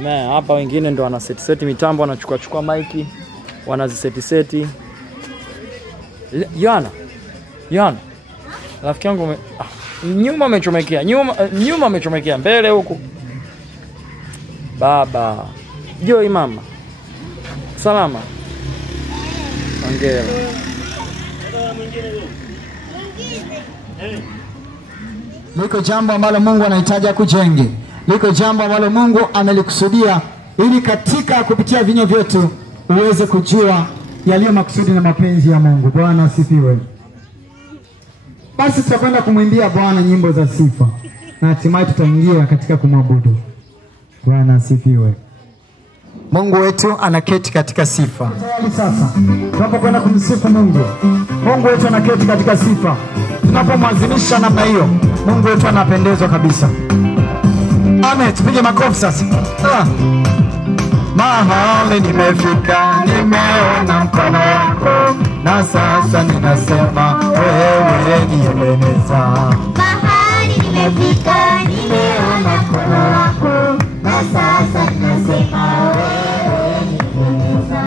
Amen. Hapa wengine ndo wana set mitambo, wanachukua maiki, wanaziseti. Yohana. Rafiki yangu nyuma amechomekea mbele huku. Baba. Joy mama. Salama. Hongera. Liko jambo ambalo Mungu anahitaji kujenge. Liko jambo ambalo Mungu amelikusudia ili katika kupitia vinywa vyetu uweze kujua yaliyo makusudi na mapenzi ya Mungu. Bwana asifiwe. Basi tutakwenda kumwimbia Bwana nyimbo za sifa na hatimaye tutaingia katika kumwabudu. Bwana asifiwe. Mungu wetu anaketi katika sifa. Tayari sasa tunapokwenda kumsifu Mungu. Mungu wetu anaketi katika sifa. Tunapomwazimisha namna hiyo, Mungu wetu anapendezwa kabisa. Amen. Tupige makofi sasa. Mahali nimefika, nimeona mkono wako, na sasa ninasema wewe ni Ebeneza. Mahali nimefika, nimeona mkono wako, na sasa ninasema wewe ni Ebeneza.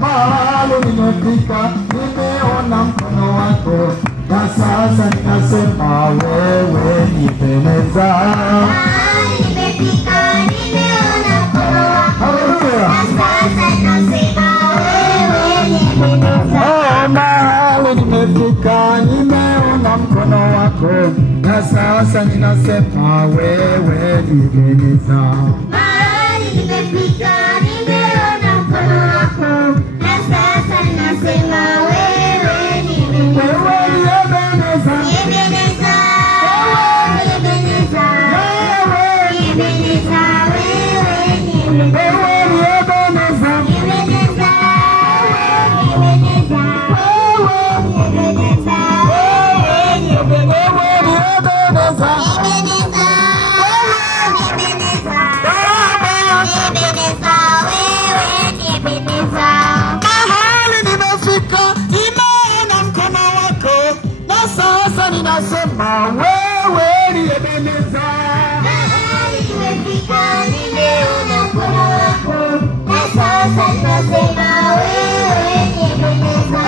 Mahali nimefika, nimeona mkono wako, na sasa ninasema wewe ni Ebeneza. Mahali nimefika, nimeona mkono wako, na sasa ninasema wewe ni Ebeneza. Mahali nimefika, nimeona mkono wako, na sasa ninasema wewe ni Ebeneza. Mahali nimefika, nimeona mkono wako, na sasa ninasema wewe ni Ebeneza. Ebeneza, Ebeneza, Ebeneza, wewe ni Ebeneza. Ebeneza, Ebeneza, Ebeneza, wewe ni Ebeneza. Mahali nimefika, nimeona mkono wako, na sasa ninasema wewe ni Ebeneza. Mahali nimefika, nimeona mkono wako, na sasa ninasema wewe ni Ebeneza.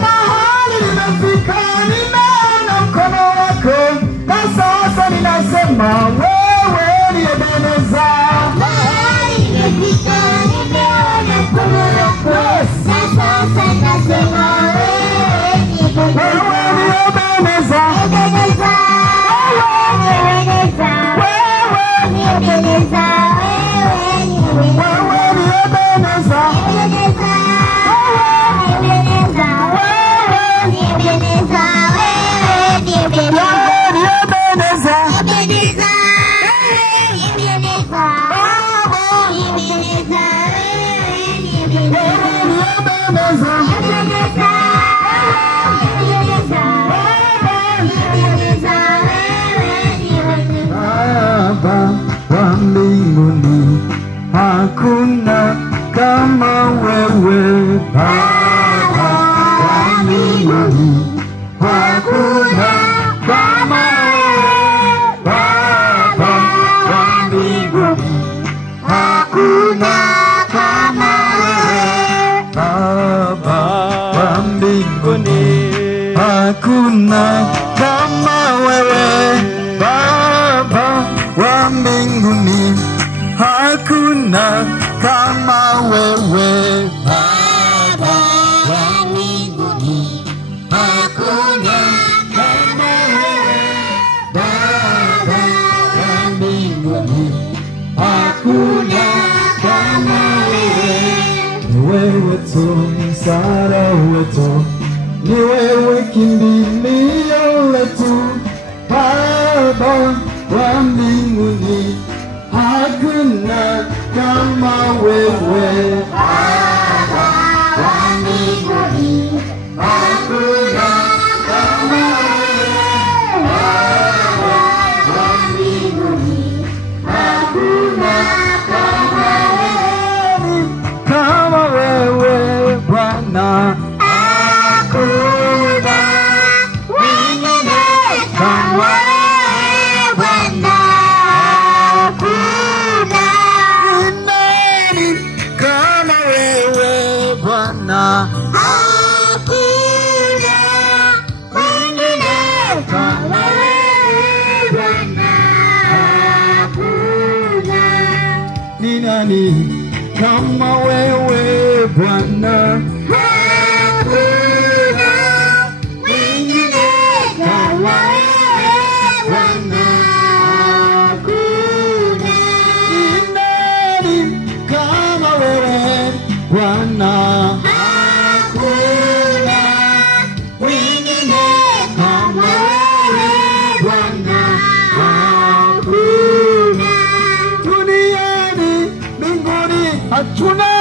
Mahali nimefika, nimeona mkono wako, na sasa ninasema wewe ni Ebeneza. Mahali nimefika, nimeona mkono wako, na sasa ninasema wewe ni Ebeneza. Wewe ni Ebeneza. Ebeneza, Ebeneza, Wewe ni Ebeneza, wewe ni Ebeneza. wewe ni Ebeneza. Ebeneza, Ebeneza, wewe ni Ebeneza, wewe ni Ebeneza. Wewe ni Ebeneza. Ebeneza, Ebeneza, Ebeneza, wewe ni Ebeneza. Wewe ni Ebeneza. Ebeneza, Ebeneza, Ebeneza, wewe ni Ebeneza. Baba wa mbinguni, hakuna kama wewe. Baba wa mbinguni, hakuna kama wewe. Baba wa mbinguni, hakuna kama wewe. Baba wa mbinguni, hakuna kama wewe. Baba wa mbinguni, hakuna kama wewe. Baba wa mbinguni, hakuna kama wewe. Baba wa mbinguni, hakuna kama wewe. Ni wewe tu msaada wetu, ni wewe kimbilio letu. Baba wa mbinguni, hakuna kama wewe. Baba wa mbinguni, hakuna kama wewe. Baba wa mbinguni, hakuna kama wewe. Kama wewe Bwana, hakuna wengine kama wewe Bwana. Hakuna ni nani kama wewe Bwana? Hakuna mwingine kama wewe Bwana. Hakuna. Ni nani kama wewe Bwana? Hakuna mwingine kama wewe Bwana. Hakuna. Duniani mbinguni hatuna